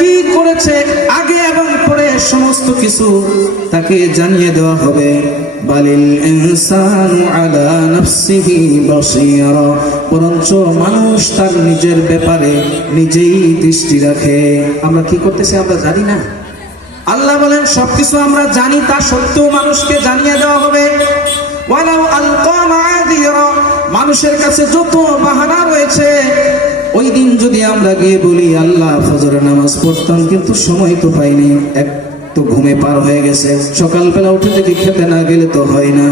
কি করেছে আগে এবং পরে সমস্ত কিছু তাকে জানিয়ে দেওয়া হবে। বালিল ইনসানু আলা নাফসিহি বাসীরা, বরঞ্চ মানুষ তার নিজের ব্যাপারে নিজেই দৃষ্টি রাখে। আমরা কি করতেছি আমরা জানি না। আল্লাহ বলেন সবকিছু আমরা জানি, তা সত্ত্বেও মানুষকে জানিয়ে দেওয়া হবে। ওয়ালাউ আলকা মাআযিরা, মানুষের কাছে যত বাহানা রয়েছে, ওই দিন যদি আমরা গিয়ে বলি আল্লাহ ফজরের নামাজ পড়তাম কিন্তু সময় তো পাইনি, এক তো ঘুমে পার হয়ে গেছে, সকালবেলা উঠে যদি খেতে না গেলে তো হয় না,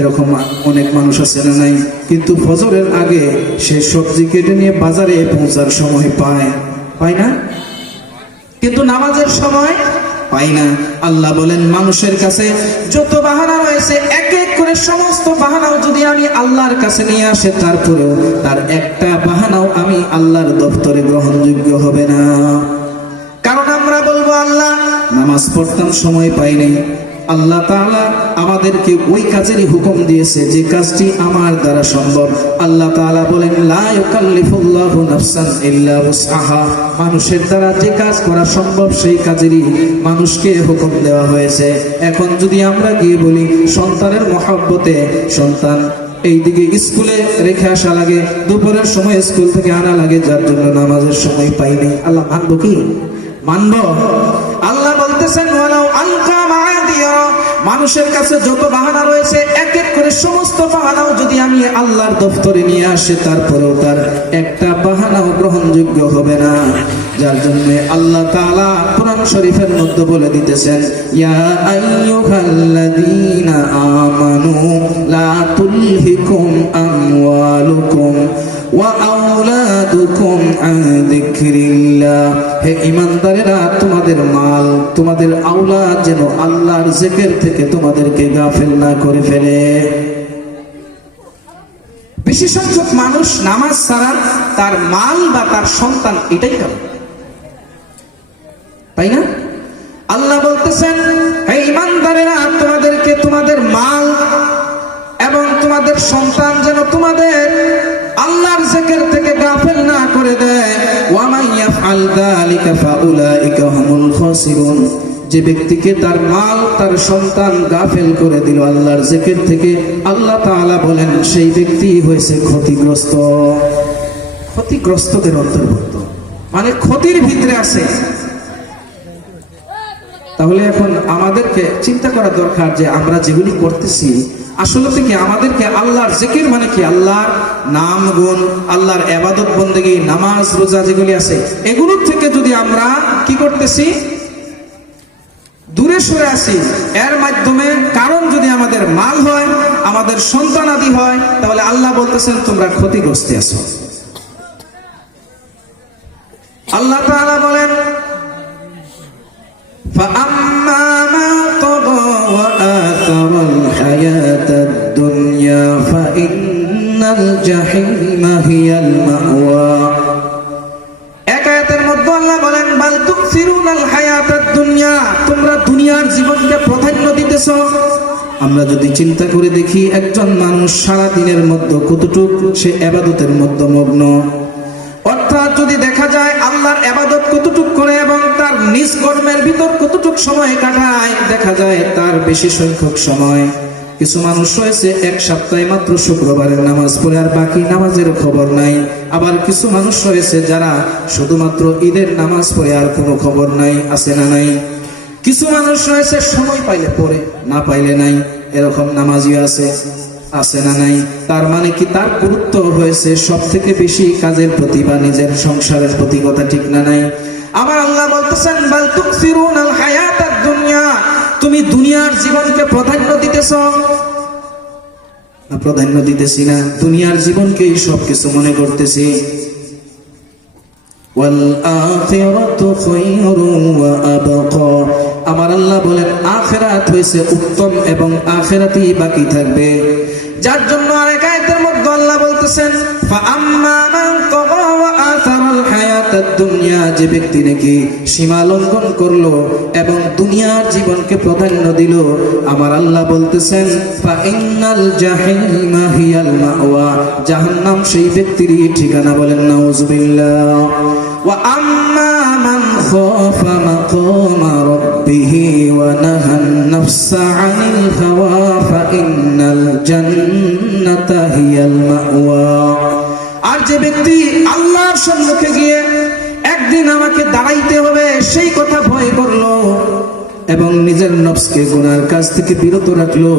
এরকম অনেক মানুষ আছে না নাই? কিন্তু ফজরের আগে সে সবজি কেটে নিয়ে বাজারে পৌঁছার সময় পায় না, কিন্তু নামাজের সময় পাই না। আল্লাহ বলেন মানুষের কাছে যত বাহানা রয়েছে, এক এক করে সমস্ত বাহানাও যদি আমি আল্লাহর কাছে নিয়ে আসে, তারপরেও তার একটা বাহানাও আমি আল্লাহর দপ্তরে গ্রহণযোগ্য হবে না। কারণ আমরা বলবো আল্লাহ নামাজ পড়তাম সময় পাই নাই। আল্লাহ তাআলা আমাদেরকে ওই কাজেরই হুকুম দিয়েছে যে কাজটি আমার দ্বারা সম্ভব। আল্লাহ তাআলা বলেন লা ইউকাল্লিফুল্লাহু নাফসান ইল্লা উসআহা, মানুষের দ্বারা যে কাজ করা সম্ভব সেই কাজেরই মানুষকে হুকুম দেওয়া হয়েছে। এখন যদি আমরা গিয়ে বলি সন্তানের মহব্বতে সন্তান এইদিকে স্কুলে রেখে আসা লাগে, দুপুরের সময় স্কুল থেকে আনা লাগে, যার জন্য নামাজের সময় পাইনি, আল্লাহ মানবো কি? মানবো? আল্লাহ বলতেছেন ওয়ালাউ আলকা মাআযিরা, মানুষের কাছে যত বাহানা রয়েছে এক এক করে সমস্ত বাহানাও যদি আমি আল্লাহর দপ্তরে নিয়ে আসে, তারপরেও তার একটা বাহানাও গ্রহণযোগ্য হবে না। যার জন্য আল্লাহ তাআলা কোরআন শরীফের মধ্যে বলে দিতেছেন ইয়া আইয়ুহাল্লাযীনা আমানু লা তুলহিকুম আমওয়ালুকুম ওয়া আওলাদুকুম আন যিকরিল্লাহ, হে ঈমানদারেরা তোমাদের মাল তোমাদের আওলাদ যেন আল্লাহর জিকির থেকে তোমাদেরকে গাফিল না করে ফেলে। বেশি সংখ্যক মানুষ নামাজ ছাড়া তার মাল বা তার সন্তান এটাই করে, তাই না? আল্লাহ বলতেছেন হে ঈমানদারেরা তোমাদেরকে তোমাদের মাল এবং তোমাদের সন্তান যেন তোমাদের আল্লাহর জিকির থেকে গাফিল না করে দেয়। ওয়া মান ইয়াফআল যালিকা ফাউলাইকা হুমুল খাসিরুন, যে ব্যক্তিকে তার মাল তার সন্তান গাফিল করে দিল আল্লাহর জিকির থেকে, আল্লাহ তাআলা বলেন সেই ব্যক্তি হয়েছে ক্ষতিগ্রস্ত, ক্ষতিগ্রস্তদের অন্তর্ভুক্ত, মানে ক্ষতির ভিতরে আছে। তাহলে এখন আমাদেরকে চিন্তা করা দরকার যে আমরা যেগুলি করতেছি আসলে থেকে আমাদেরকে আল্লাহর জিকির মানে কি, আল্লাহর নাম গুণ, আল্লাহর ইবাদত বন্দেগী, নামাজ রোজা যেগুলি আছে এগুলোর থেকে যদি আমরা কি করতেছি দূরে সরে আসি, এর মাধ্যমে কারণ যদি আমাদের মাল হয়, আমাদের সন্তান আদি হয়, তাহলে আল্লাহ বলতেছেন তোমরা ক্ষতিগ্রস্ত আছো। আল্লাহ তাআলা বলেন فَأَمَّا مَنْ طَغَى وَآثَرَ الْحَيَاةَ الدُّنْيَا فَإِنَّ الْجَحِيمَ هِيَ الْمَأْوَى। এক আয়াতের মধ্যে আল্লাহ বলেন বাল তুকসিরুনাল হায়াতাদ দুনিয়া, তোমরা দুনিয়ার জীবনকে প্রাধান্য দিতেছো। আমরা যদি চিন্তা করে দেখি একজন মানুষ সারা দিনের মধ্যে কতটুকু সে ইবাদতের মধ্যে মগ্ন, অর্থাৎ যদি দেখা যায় আল্লাহর ইবাদত কতটুক করে এবং তার নিজ কর্মের ভিতর কতটুক সময় কাটায়, দেখা যায় তার বেশি সংখ্যক সময়। কিছু মানুষ রয়েছে এক সপ্তাহে মাত্র শুক্রবারের নামাজ পড়ে আর বাকি নামাজের খবর নাই। আবার কিছু মানুষ রয়েছে যারা শুধুমাত্র ঈদের নামাজ পড়ে আর কোনো খবর নাই, আছে না নাই? কিছু মানুষ রয়েছে সময় পাইলে পড়ে, না পাইলে নাই, এরকম নামাজিও আছে না নাই? তার মানে কি তার গুরুত্ব হয়েছে সব থেকে বেশি কাজের প্রতি বা নিজের সংসারের প্রতি, কথা ঠিক না নাই? আবার আল্লাহ বলতেছেন বাল তুকসিরুনাল হায়াতাদ দুনিয়া, তুমি দুনিয়ার জীবনকে প্রাধান্য দিতেছো। প্রাধান্য দিতেছি না, দুনিয়ার জীবনকেই সবকিছু মনে করতেছি। ওয়াল আখিরাতু খায়রুন ওয়া আবকা, আমার আল্লাহ বলেন আখিরাত হইছে উত্তম এবং আখিরাতই বাকি থাকবে। যার জন্য আরেক আয়াতের মধ্যে আল্লাহ বলতেছেন ফাআম্মা মান তাগা ওয়া আথারাল হায়াতাদ দুনিয়া, যে ব্যক্তি নাকি সীমা লঙ্ঘন করলো এবং দুনিয়ার জীবনকে প্রাধান্য দিল, আমার আল্লাহ বলতেছেন ফাইন্নাল জাহিমা হিয়াল মাওয়া, জাহান্নাম সেই ব্যক্তিরই ঠিকানা। বলেন নাউজুবিল্লাহ। ওয়া আম্মা মান খাফা মাকামা রাব্বিহি ওয়া নাহান নাফসা আনিল হাওয়া ফা ইন্নাল জান্নাতা হিয়াল মাওয়া। আর যে ব্যক্তি আল্লাহর সম্মুখে গিয়ে একদিন আমাকে দাঁড়াইতে হবে সেই কথা ভয় করলো এবং নিজের নফসকে গুনার কাজ থেকে বিরত রাখলো।